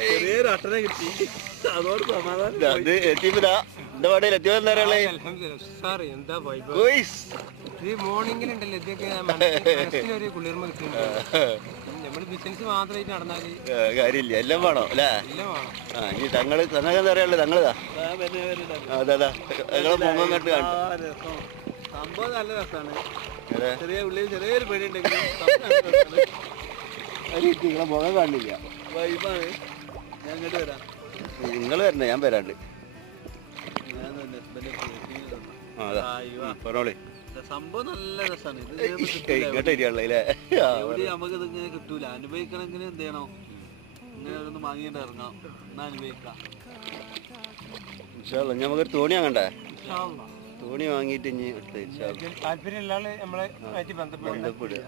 ചെറിയൊരു അട്ടനെ കിട്ടി, അതോട് സമാധാനം. എന്താ ഈ മോർണിംഗിലുണ്ടല്ലോ ഇതൊക്കെ മനസ്സിനൊരു കുളിർമ കിട്ടുന്നുണ്ട്. നമ്മള് ബിസിനസ് മാത്രമായിട്ട് നടന്നാല് കാര്യമില്ല, എല്ലാം വേണോ അല്ലേ? എല്ലാം വേണം. ഇനി തങ്ങള് തന്നൊക്കെ അറിയാലോ, തങ്ങളതാ അതാ ഞങ്ങളെ മുഖം കണ്ട് കാണും. സംഭവം നല്ല രസമാണ്. ചെറിയ ഉള്ളിൽ ചെറിയൊരു പേടി ഉണ്ടെങ്കിലും നിങ്ങളെ മുഖം കാണില്ല. വൈബാണ്. ഞാൻ ഇങ്ങോട്ട് വരാം. നിങ്ങൾ വരണേ, ഞാൻ വരാണ്ട്. പറഞ്ഞോളി. സംഭവം നല്ല രസമാണ്. ഇങ്ങോട്ട് വരികയുള്ളേ. നമുക്ക് ഇതിങ്ങനെ കിട്ടൂല. അനുഭവിക്കണമെങ്കിൽ എന്ത് ചെയ്യണം? ഇങ്ങനെ ഒന്ന് വാങ്ങിയിട്ട് ഇറങ്ങാം, എന്നാ അനുഭവിക്കാം. നമുക്കൊരു തോണി വാങ്ങണ്ടേ? തോണി വാങ്ങിയിട്ട് ഇനി താല്പര്യമുള്ള ആള് നമ്മളെ ബന്ധപ്പെടുക.